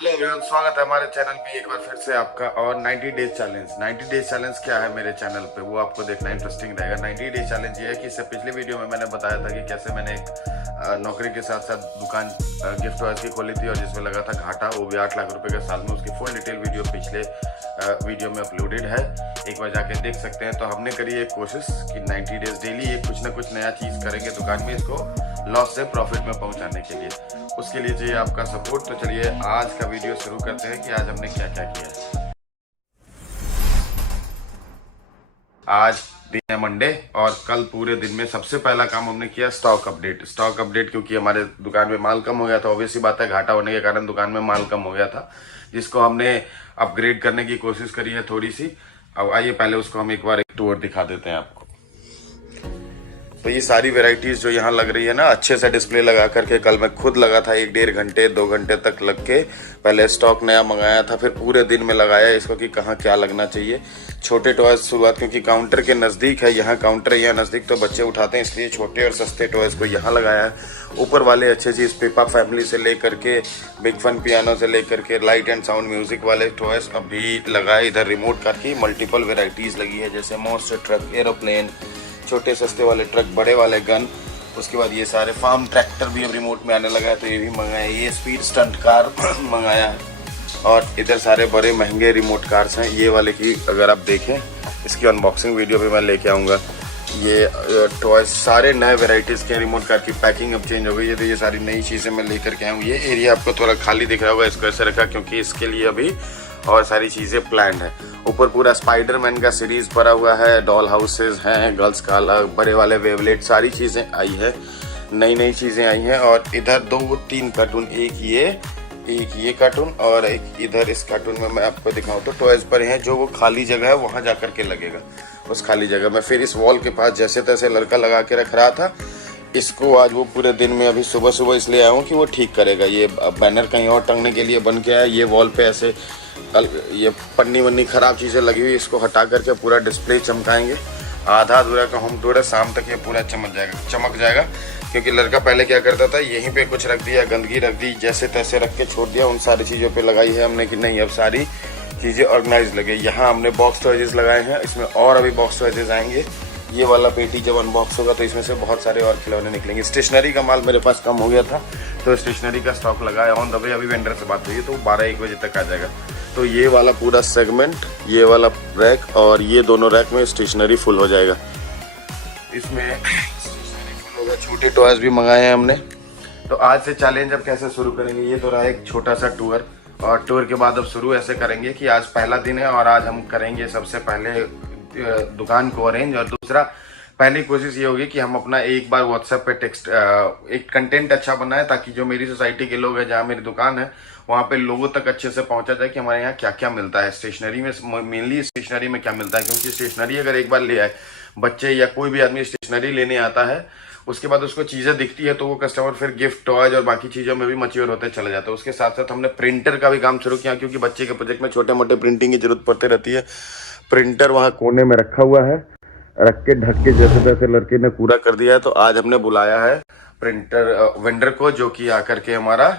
Hello everyone, स्वागत है हमारे चैनल पे एक बार फिर से आपका। और 90 डेज चैलेंज, 90 डेज चैलेंज क्या है मेरे चैनल पे वो आपको देखना इंटरेस्टिंग रहेगा। 90 डेज चैलेंज ये है कि इससे पिछले वीडियो में मैंने बताया था कि कैसे मैंने एक नौकरी के साथ साथ दुकान गिफ्ट वॉइस की खोली थी और जिसमें लगा था घाटा, वो भी 8 लाख रुपए के साल में। उसकी फुल डिटेल वीडियो पिछले वीडियो में अपलोडेड है, एक बार जाके देख सकते हैं। तो हमने करी एक कोशिश कि 90 डेज डेली एक कुछ ना कुछ नया चीज़ करेंगे दुकान में, इसको लॉस से प्रॉफिट में पहुंचाने के लिए। उसके लिए चाहिए आपका सपोर्ट। तो चलिए आज का वीडियो शुरू करते हैं कि आज हमने क्या क्या किया। आज दिन है मंडे और कल पूरे दिन में सबसे पहला काम हमने किया स्टॉक अपडेट। स्टॉक अपडेट क्योंकि हमारे दुकान में माल कम हो गया था, ऑब्वियस सी बात है, घाटा होने के कारण दुकान में माल कम हो गया था, जिसको हमने अपग्रेड करने की कोशिश करी है थोड़ी सी। अब आइए पहले उसको हम एक बार एक टूर दिखा देते हैं आपको। तो ये सारी वेराइटीज जो यहाँ लग रही है ना, अच्छे से डिस्प्ले लगा करके कल मैं खुद लगा था 1-1.5 घंटे 2 घंटे तक लग के। पहले स्टॉक नया मंगाया था, फिर पूरे दिन में लगाया इसको कि कहाँ क्या लगना चाहिए। छोटे टॉयज शुरुआत, क्योंकि काउंटर के नज़दीक है, यहाँ काउंटर यहाँ नज़दीक तो बच्चे उठाते हैं, इसलिए छोटे और सस्ते टॉयज को यहाँ लगाया है। ऊपर वाले अच्छे चीज़ पेपा फैमिली से लेकर के बिग फन पियानो से लेकर के लाइट एंड साउंड म्यूजिक वाले टॉयज अभी लगाए। इधर रिमोट कार की मल्टीपल वेराइटीज लगी है, जैसे मॉन्स्टर ट्रक, एरोप्लेन, छोटे सस्ते वाले ट्रक, बड़े वाले गन। उसके बाद ये सारे फार्म ट्रैक्टर भी अब रिमोट में आने लगा है, तो ये भी मंगाया। ये स्पीड स्टंट कार मंगाया है। और इधर सारे बड़े महंगे रिमोट कार्स हैं। ये वाले की अगर आप देखें, इसकी अनबॉक्सिंग वीडियो भी मैं लेके आऊँगा। ये टॉयज सारे नए वेराइटीज़ के रिमोट कार की पैकिंग अब चेंज हो गई है, तो ये सारी नई चीज़ें मैं लेकर के आऊँ। ये एरिया आपको थोड़ा खाली दिख रहा होगा, इसको ऐसे रखा क्योंकि इसके लिए अभी और सारी चीज़ें प्लान्ड है। ऊपर पूरा स्पाइडरमैन का सीरीज पड़ा हुआ है, डॉल हाउसेज हैं, गर्ल्स का अलग, बड़े वाले वेवलेट, सारी चीज़ें आई है, नई नई चीज़ें आई हैं। और इधर 2-3 कार्टून, एक ये कार्टून और एक इधर इस कार्टून में मैं आपको दिखाऊं तो टॉयज पर हैं, जो वो खाली जगह है वहाँ जा कर के लगेगा। उस खाली जगह में फिर इस वॉल के पास जैसे तैसे लड़का लगा के रख रहा था, इसको आज वो पूरे दिन में अभी सुबह सुबह इसलिए आया हूँ कि वो ठीक करेगा। ये बैनर कहीं और टंगने के लिए बन के आया, ये वॉल पे ऐसे ये पन्नी वन्नी खराब चीज़ें लगी हुई, इसको हटा करके पूरा डिस्प्ले चमकाएंगे। आधा अधूरा का होम टूर है, शाम तक ये पूरा चमक जाएगा। क्योंकि लड़का पहले क्या करता था, यहीं पे कुछ रख दिया, गंदगी रख दी, जैसे तैसे रख के छोड़ दिया। उन सारी चीज़ों पे लगाई है हमने कि नहीं, अब सारी चीज़ें ऑर्गेनाइज लगे। यहाँ हमने बॉक्स टॉयजेस लगाए हैं, इसमें और अभी बॉक्स टॉयजेस आएंगे। ये वाला पेटी जब अनबॉक्स होगा तो इसमें से बहुत सारे और खिलौने निकलेंगे। स्टेशनरी का माल मेरे पास कम हो गया था, तो स्टेशनरी का स्टॉक लगाया ऑन द वे। अभी वेंडर से बात हुई है तो 12-1 बजे तक आ जाएगा। तो ये वाला पूरा सेगमेंट, ये वाला रैक और ये दोनों रैक में स्टेशनरी फुल हो जाएगा। इसमें स्टेशनरी फुल होगा। छोटे टॉयज भी मंगाए हैं हमने। तो आज से चैलेंज अब कैसे शुरू करेंगे, ये तो रहा एक छोटा सा टूर। और टूर के बाद अब शुरू ऐसे करेंगे कि आज पहला दिन है और आज हम करेंगे सबसे पहले दुकान को अरेंज। और दूसरा, पहली कोशिश ये होगी कि हम अपना एक बार व्हाट्सएप पे टेक्स्ट एक कंटेंट अच्छा बनाए, ताकि जो मेरी सोसाइटी के लोग हैं, जहाँ मेरी दुकान है, वहाँ पे लोगों तक अच्छे से पहुंचा जाए कि हमारे यहाँ क्या क्या मिलता है स्टेशनरी में, मेनली स्टेशनरी में क्या मिलता है। क्योंकि स्टेशनरी अगर एक बार ले आए बच्चे या कोई भी आदमी स्टेशनरी लेने आता है, उसके बाद उसको चीज़ें दिखती है तो वो कस्टमर फिर गिफ्ट, टॉयज और बाकी चीज़ों में भी मैच्योर होते चले जाते हैं। उसके साथ साथ हमने प्रिंटर का भी काम शुरू किया, क्योंकि बच्चे के प्रोजेक्ट में छोटे मोटे प्रिंटिंग की जरूरत पड़ती रहती है। प्रिंटर वहाँ कोने में रखा हुआ है, रख के ढक के जैसे तैसे लड़के ने पूरा कर दिया है। तो आज हमने बुलाया है प्रिंटर वेंडर को, जो कि आकर के हमारा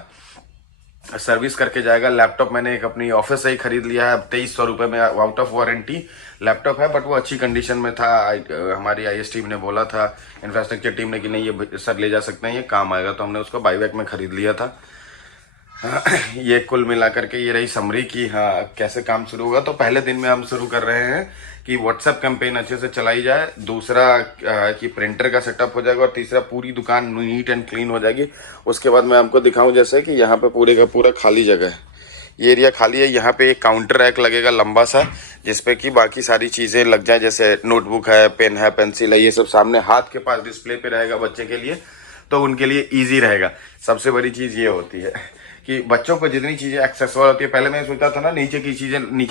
सर्विस करके जाएगा। लैपटॉप मैंने एक अपनी ऑफिस से ही खरीद लिया है, 2300 रुपये में आउट ऑफ वारंटी लैपटॉप है, बट वो अच्छी कंडीशन में था। हमारी आईएस टीम ने बोला था, इंफ्रास्ट्रक्चर टीम ने, कि नहीं ये सर ले जा सकते हैं, ये काम आएगा, तो हमने उसको बाईबैक में खरीद लिया था। ये कुल मिलाकर के ये रही समरी की हाँ कैसे काम शुरू होगा। तो पहले दिन में हम शुरू कर रहे हैं कि व्हाट्सएप कैंपेन अच्छे से चलाई जाए, दूसरा कि प्रिंटर का सेटअप हो जाएगा, और तीसरा पूरी दुकान नीट एंड क्लीन हो जाएगी। उसके बाद मैं आपको दिखाऊं जैसे कि यहाँ पे पूरे का पूरा खाली जगह है, ये एरिया खाली है। यहाँ पे एक काउंटर रैक लगेगा लंबा सा, जिसपे कि बाकी सारी चीज़ें लग जाए, जैसे नोटबुक है, पेन है, पेंसिल है, ये सब सामने हाथ के पास डिस्प्ले पे रहेगा बच्चे के लिए, तो उनके लिए ईजी रहेगा। सबसे बड़ी चीज़ ये होती है कि बच्चों को जितनी चीज़ें एक्सेसिबल होती है, पहले मैं सोचता था ना नीचे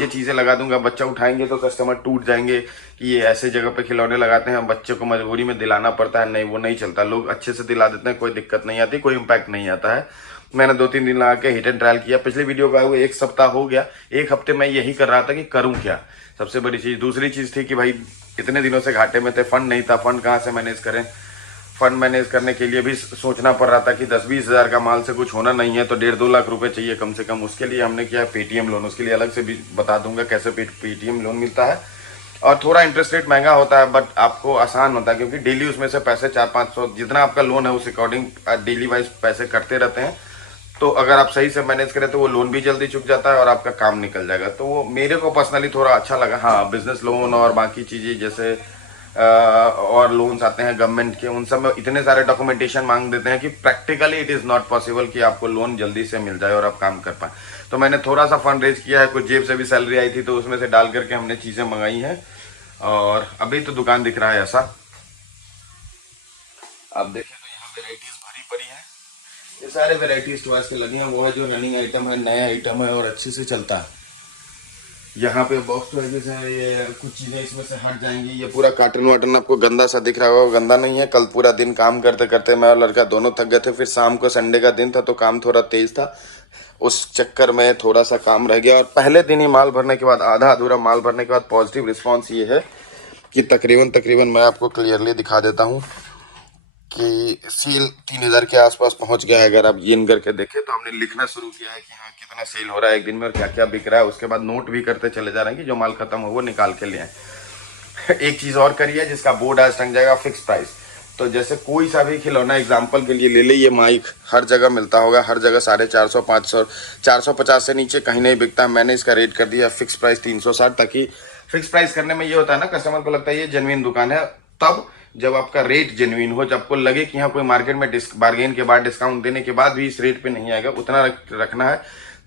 चीज़ें लगा दूंगा, बच्चा उठाएंगे तो कस्टमर टूट जाएंगे कि ये ऐसे जगह पे खिलौने लगाते हैं, बच्चे को मजबूरी में दिलाना पड़ता है। नहीं, वो नहीं चलता, लोग अच्छे से दिला देते हैं, कोई दिक्कत नहीं आती, कोई इम्पैक्ट नहीं आता है। मैंने 2-3 दिन लगा के हिट एंड ट्रायल किया। पिछले वीडियो का वो 1 सप्ताह हो गया, 1 हफ्ते में यही कर रहा था कि करूँ क्या, सबसे बड़ी चीज़। दूसरी चीज़ थी कि भाई इतने दिनों से घाटे में थे, फंड नहीं था, फंड कहाँ से मैनेज करें। फंड मैनेज करने के लिए भी सोचना पड़ रहा था कि 10-20 हज़ार का माल से कुछ होना नहीं है, तो 1.5-2 लाख रुपए चाहिए कम से कम। उसके लिए हमने किया पेटीएम लोन। उसके लिए अलग से भी बता दूंगा कैसे पेटीएम लोन मिलता है। और थोड़ा इंटरेस्ट रेट महंगा होता है, बट आपको आसान होता है क्योंकि डेली उसमें से पैसे 400-500 जितना आपका लोन है उस अकॉर्डिंग डेली वाइज पैसे कटते रहते हैं। तो अगर आप सही से मैनेज करें तो वो लोन भी जल्दी चुक जाता है और आपका काम निकल जाएगा। तो वो मेरे को पर्सनली थोड़ा अच्छा लगा। हाँ, बिजनेस लोन और बाकी चीज़ें जैसे और लोन्स आते हैं गवर्नमेंट के, उन सब में इतने सारे डॉक्यूमेंटेशन मांग देते हैं कि practically it is not possible कि आपको लोन जल्दी से मिल जाए और आप काम कर पाए। तो मैंने थोड़ा सा फंड रेज किया है, कुछ जेब से भी सैलरी आई थी तो उसमें से डाल करके हमने चीज़ें मंगाई हैं। और अभी तो दुकान दिख रहा है ऐसा। आप देखें तो यहाँ वेराइटीज भरी पड़ी है। ये सारे वेराइटीज टॉयज के लगे हैं, वो है जो रनिंग आइटम है, नया आइटम है और अच्छे से चलता है। यहाँ पे बॉक्स टॉयज है, ये कुछ चीजें इसमें से हट जाएंगी। ये पूरा कार्टन वाटन आपको गंदा सा दिख रहा होगा, वो गंदा नहीं है। कल पूरा दिन काम करते करते मैं और लड़का दोनों थक गए थे, फिर शाम को संडे का दिन था तो काम थोड़ा तेज था, उस चक्कर में थोड़ा सा काम रह गया। और पहले दिन ही माल भरने के बाद, आधा अधूरा माल भरने के बाद पॉजिटिव रिस्पॉन्स ये है कि तकरीबन मैं आपको क्लियरली दिखा देता हूँ कि सेल 3,000 के आसपास पहुंच गया है। अगर आप गिन करके देखें तो हमने लिखना शुरू किया है कि हाँ कितना सेल हो रहा है एक दिन में और क्या क्या बिक रहा है। उसके बाद नोट भी करते चले जा रहे हैं कि जो माल खत्म हो वो निकाल के ले आए। एक चीज़ और करी है जिसका बोर्ड आज टंग जाएगा, फिक्स प्राइस। तो जैसे कोई सा भी खिलौना एग्जाम्पल के लिए ले ले, ये माइक हर जगह मिलता होगा, हर जगह 450, 500, 450 से नीचे कहीं नहीं बिकता। मैंने इसका रेट कर दिया फिक्स प्राइस 360, ताकि फिक्स प्राइस करने में ये होता है ना, कस्टमर को लगता है ये जेन्युइन दुकान है। तब जब आपका रेट जेन्युइन हो, जब आपको लगे कि यहाँ कोई मार्केट में बार्गेन के बाद, डिस्काउंट देने के बाद भी इस रेट पे नहीं आएगा, उतना रखना है।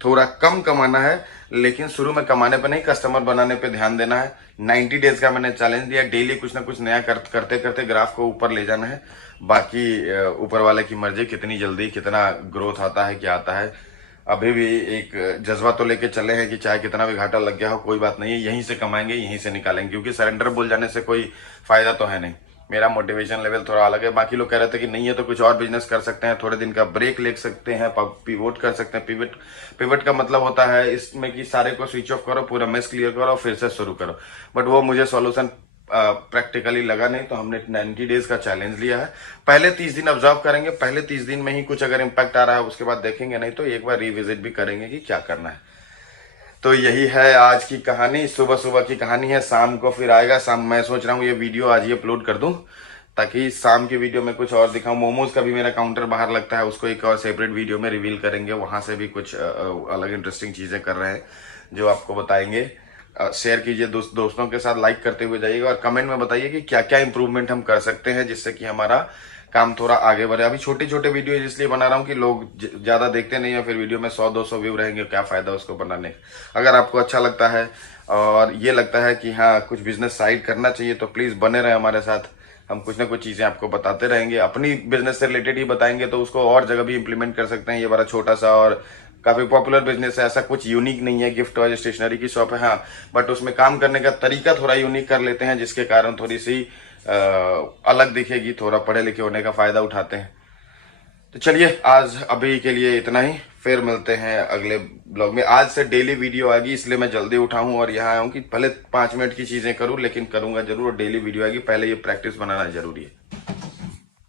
थोड़ा कम कमाना है, लेकिन शुरू में कमाने पे नहीं, कस्टमर बनाने पे ध्यान देना है। 90 डेज का मैंने चैलेंज दिया, डेली कुछ ना कुछ नया करते करते ग्राफ को ऊपर ले जाना है। बाकी ऊपर वाले की मर्जी कितनी जल्दी कितना ग्रोथ आता है, क्या आता है। अभी भी एक जज्बा तो लेके चले हैं कि चाहे कितना भी घाटा लग गया हो कोई बात नहीं है, यहीं से कमाएंगे, यहीं से निकालेंगे, क्योंकि सरेंडर बोल जाने से कोई फायदा तो है नहीं। मेरा मोटिवेशन लेवल थोड़ा अलग है। बाकी लोग कह रहे थे कि नहीं है तो कुछ और बिजनेस कर सकते हैं, थोड़े दिन का ब्रेक ले सकते हैं, पिवोट कर सकते हैं। पिवट का मतलब होता है इसमें कि सारे को स्विच ऑफ करो, पूरा मेस क्लियर करो, फिर से शुरू करो। बट वो मुझे सॉल्यूशन प्रैक्टिकली लगा नहीं, तो हमने 90 डेज का चैलेंज लिया है। पहले 30 दिन ऑब्जर्व करेंगे, पहले 30 दिन में ही कुछ अगर इम्पैक्ट आ रहा है उसके बाद देखेंगे, नहीं तो एक बार रिविजिट भी करेंगे कि क्या करना है। तो यही है आज की कहानी, सुबह सुबह की कहानी है। शाम को फिर आएगा। शाम मैं सोच रहा हूँ ये वीडियो आज ही अपलोड कर दूं, ताकि शाम की वीडियो में कुछ और दिखाऊं। मोमोज का भी मेरा काउंटर बाहर लगता है, उसको एक और सेपरेट वीडियो में रिवील करेंगे। वहां से भी कुछ अलग इंटरेस्टिंग चीजें कर रहे हैं जो आपको बताएंगे। शेयर कीजिए दोस्तों के साथ, लाइक करते हुए जाइएगा और कमेंट में बताइए कि क्या क्या इंप्रूवमेंट हम कर सकते हैं जिससे कि हमारा काम थोड़ा आगे बढ़े। अभी छोटे छोटे वीडियो इसलिए बना रहा हूँ कि लोग ज्यादा देखते नहीं है, फिर वीडियो में 100-200 व्यू रहेंगे, क्या फायदा उसको बनाने का। अगर आपको अच्छा लगता है और ये लगता है कि हाँ कुछ बिजनेस साइड करना चाहिए तो प्लीज बने रहे हमारे साथ। हम कुछ ना कुछ चीजें आपको बताते रहेंगे, अपनी बिजनेस से रिलेटेड ही बताएंगे, तो उसको और जगह भी इंप्लीमेंट कर सकते हैं। ये बड़ा छोटा सा और काफी पॉपुलर बिजनेस है, ऐसा कुछ यूनिक नहीं है। गिफ्ट और स्टेशनरी की शॉप है हाँ, बट उसमें काम करने का तरीका थोड़ा यूनिक कर लेते हैं, जिसके कारण थोड़ी सी अलग दिखेगी, थोड़ा पढ़े लिखे होने का फायदा उठाते हैं। तो चलिए आज अभी के लिए इतना ही, फिर मिलते हैं अगले ब्लॉग में। आज से डेली वीडियो आएगी, इसलिए मैं जल्दी उठा हूं और यहाँ आया हूं कि पहले 5 मिनट की चीजें करूं, लेकिन करूंगा जरूर। डेली वीडियो आएगी, पहले ये प्रैक्टिस बनाना जरूरी है।